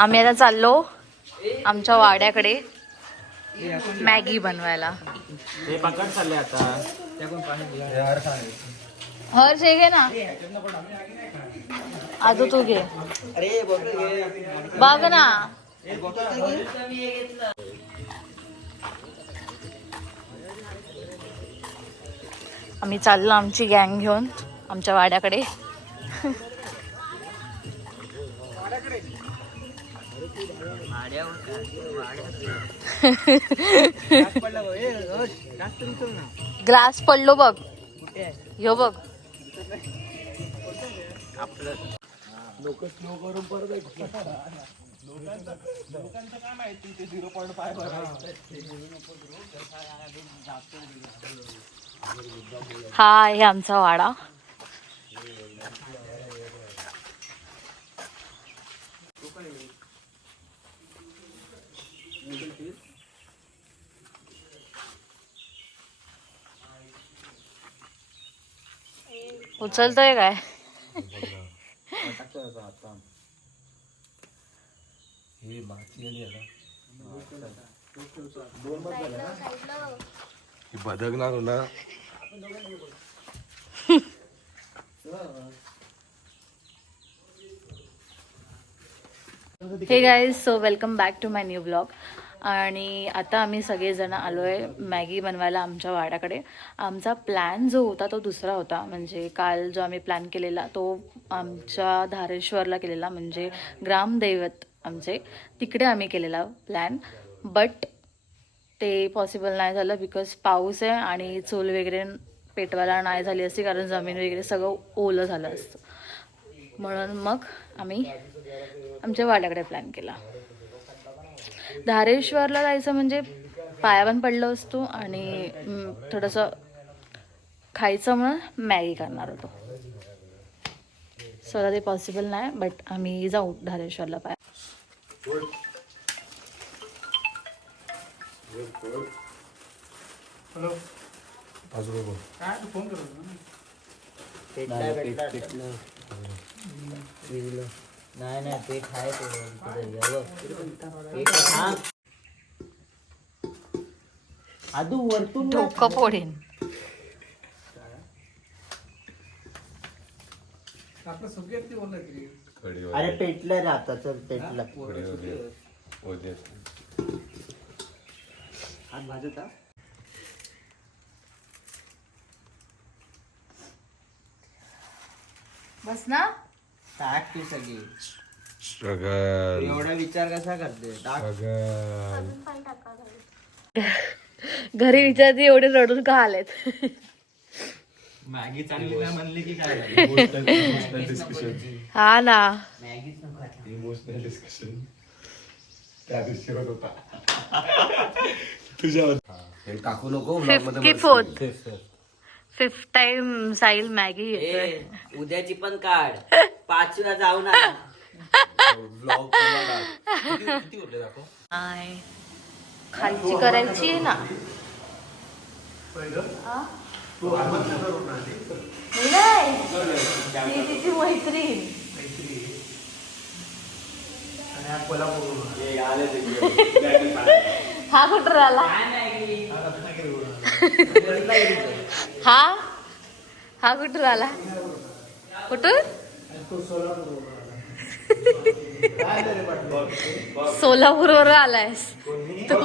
आम्ही आता चाललो आमच्या वाड्याकडे मॅगी बनवायला. ते पकड चालले आता. हर्ष घे ना, आजू तू घे. बघ ना, आम्ही चाललो आमची गँग घेऊन आमच्या वाड्याकडे. ग्लास पडलो बघ, यो बघ. हा आहे आमचा वाडा. उचलतोय काय? बदकणार ना. Hey guys, so welcome back to my new blog. आणि आता आम्ही सगळेजण आलो आहे मॅगी बनवायला आमच्या वाड्याकडे. आमचा प्लॅन जो होता तो दुसरा होता. म्हणजे काल जो आम्ही प्लॅन केलेला तो आमच्या धारेश्वरला केलेला, म्हणजे ग्रामदैवत आमचे, तिकडे आम्ही केलेला प्लॅन. बट ते पॉसिबल नाही झालं बिकॉज पाऊस आहे आणि चूल वगैरे पेटवायला नाही झाली असती, कारण जमीन वगैरे सगळं ओलं झालं असतं. म्हणून मग आम्ही आमच्या वाड्याकडे प्लॅन केला. धारेश्वरला जायचं म्हणजे पाया पण पडलो असतो आणि थोडंसं खायचं म्हणून मॅगी करणार होतो. सो ते पॉसिबल नाही, बट आम्ही जाऊ धारेश्वरला पाया. नाही पेट आहे आदू वरतून डोकं फोडेन. अरे पेटलं राहता. चल पेटलं. हात भाजता. बस ना, टाक तू सगळी. स्ट्रगल. एवढा विचार कसा करते? टाक. घरी विचारते एवढे रडून का आलेत. मॅगी चांगली नाही म्हणली की काय? हा ना, मॅगीच नको. इमोशनल डिस्कशन त्या दिवशी होत होता तुझ्यावर. हे टाकू नको. 54th टाइम साहिल मॅगी येतोय. उद्याची पण काढ. 5ला जाऊ ना. खालची करायची आहे ना. नाही, तिची मैत्रीण. हा कुठं आला? हा कुठं आला? कुठून? सोलापूर वर आलायस तू.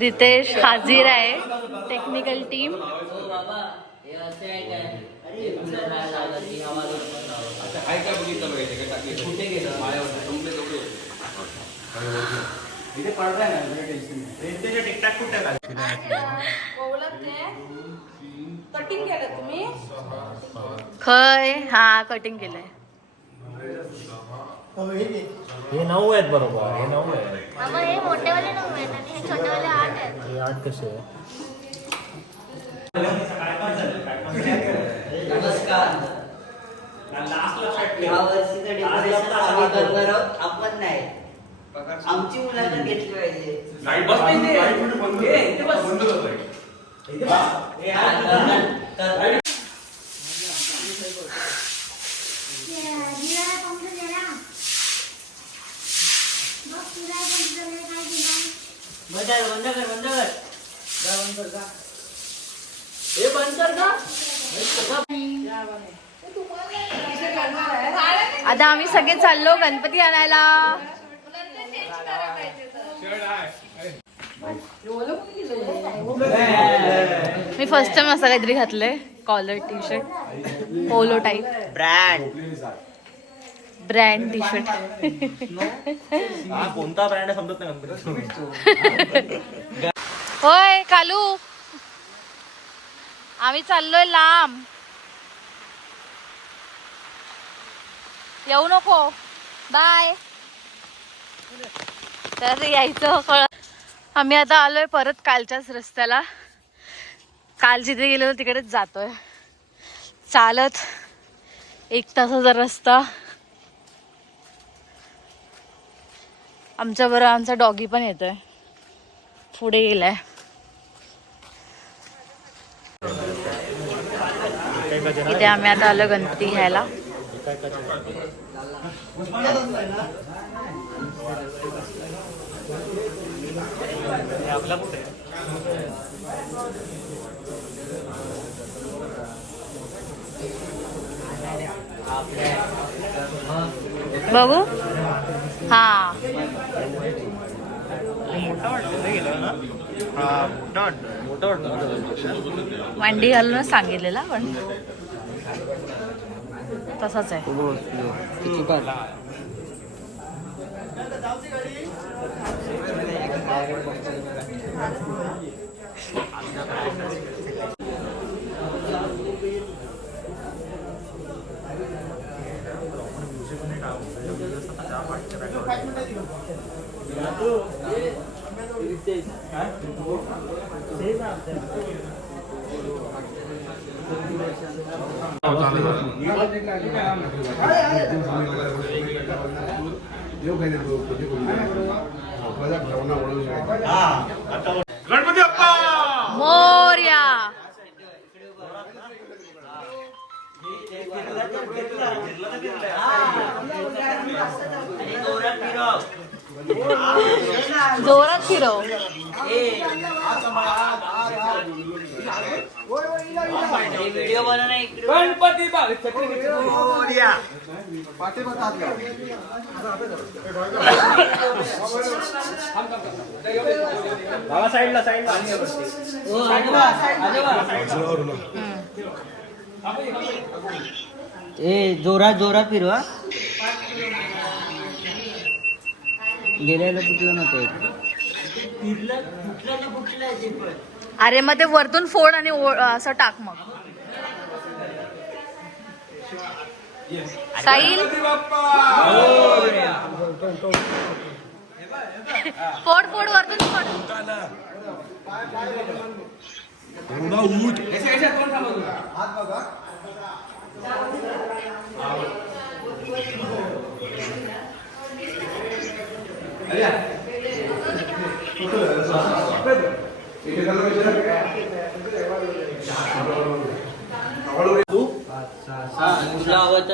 रितेश हाजीर आहे. Technical team. कटिंग केलं तुम्ही? खय हा कटिंग केलंय. हे 9 आहेत बरोबर. हे 9 आहेत. हे मोठेवाले 9 आहेत आणि हे छोटेवाले 8 आहेत. हे 8 कसे आहे? नमस्कार. या वर्षीचं डेकोरेशन आम्ही करणार आहोत. आपण नाही. आमची मुलांना घेतली पाहिजे. आता आम्ही सगळे चाललो गणपती आणायला. मी फर्स्ट टाइम असं काहीतरी घातलंय, collar T shirt, polo type brand T shirt. कोणता ब्रँड समजत नाही. होय कालू, आम्ही चाललोय लांब, येऊ नको, बाय. तर यायचं कळ. आम्ही आता आलोय परत कालच्याच रस्त्याला. काल जिथे गेलेलो तिकडेच जातोय चालत. 1 तासाचा रस्ता. आमच्या बरोबर आमचा डॉगी पण येतोय, पुढे गेलाय. इथे आम्ही आता आलो गणपती घ्यायला. बघू. हा मांडी घालूनच सांगितलेला, पण तसाच आहे. गणपती बाप्पा मोरया. जोरात फिरव. व्हिडिओ बनव इकडे. गणपती बाबा साईडला साईडला. ए जोरात जोरात फिरवा. गेल्याला कुठलं नव्हतं. अरे मग ते वरतून फोड आणि असं टाक. मग साहिल फोड फोड वरतून फोड.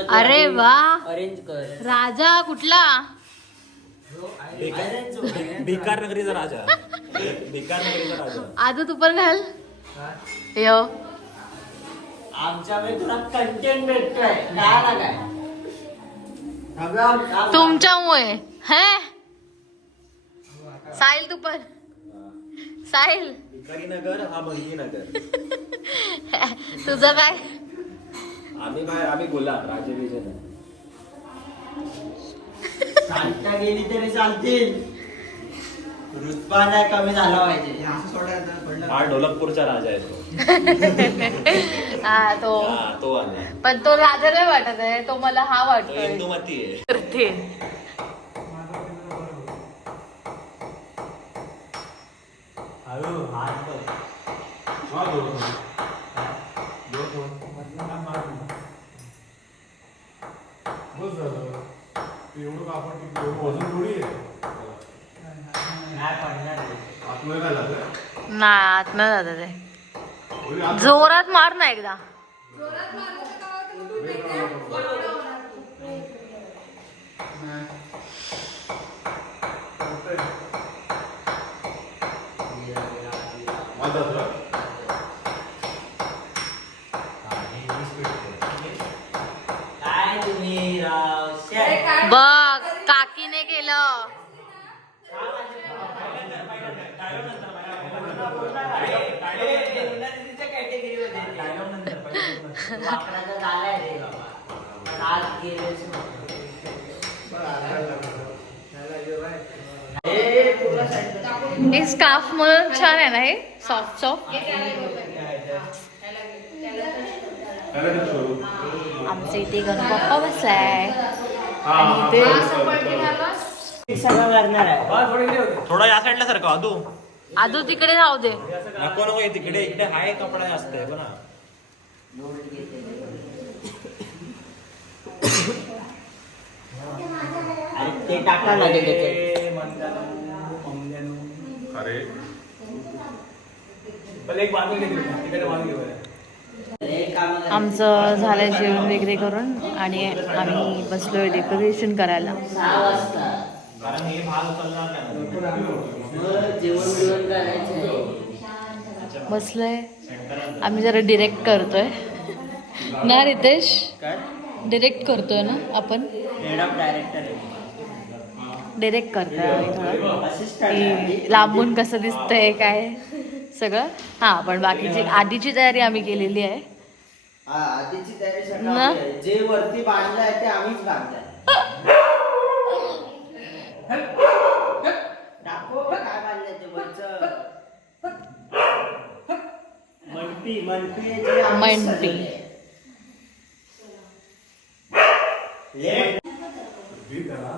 अरे वा, अरेंज कर. राजा कुठला? भिकार नगरीचा राजा. भिकार नगरीचा राजा. आता तू पण घाल. यो आमच्याकडे तुला कंटेंट भेटतोय. काय तुमच्यामुळे. हे साहिल तू पण. साहिल भिकारी नगर हा भंगी नगर. तुझं काय? आम्ही गुलाब राजे विजय. सांगता गेली तरी चालतील. रुतबा नाही कमी झाला पाहिजे. हा ढोलकपूरचा राजा आहे तो. हा तो आला. पण तो राजा नाही वाटत आहे, तो मला हा वाटतोय. इंदुमती आहे. करते. एवढं कापड वजन थोडी आहे. आतमध्ये काय झालं? नाही आत नाही जात ते. जोरात मार ना एकदा. माझा तुला? बघ काकीने केलं. हे स्कार्फ म्हणून छान आहे ना हे सॉफ्ट सॉफ्ट. त्याला ते सोडू. आमच्या इथे गणपप्पा बसलाय हा, आणि इथे थोडा या साईडला सारखं आदू आदू तिकडे राहू दे. नको नको हे तिकडे इकडे हाय कपडा जास्त आहे बघ ना. ते टाका ना ते त्याच्यात. अरे आमचं झालंय जेवण वगैरे करून आणि आम्ही बसलोय डेकोरेशन करायला. 6 वाजता कारण हे भाग उचलणार नाही. मग जेवण करायचं. बसलोय आम्ही जरा डिरेक्ट करतोय ना रितेश. काय डिरेक्ट करतोय ना आपण. हेड ऑफ डायरेक्टर आहे. डिरेक्ट करतोय आम्ही थोडं असिस्टंट की लांबून कसं दिसतंय काय सगळं. हां पण बाकीची आधीची तयारी आम्ही केलेली आहे हा आधीची तयारी सगळं ना? आम्ही आहे. जे वरती बांधलं आहे ते आम्हीच बांधलंय. दाखव काय बांधलंय ते वरचं. मंडपी जे आम्हीच मंडपी. सजवलंय. ठीक आहे ना?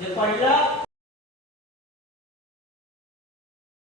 जे पडलं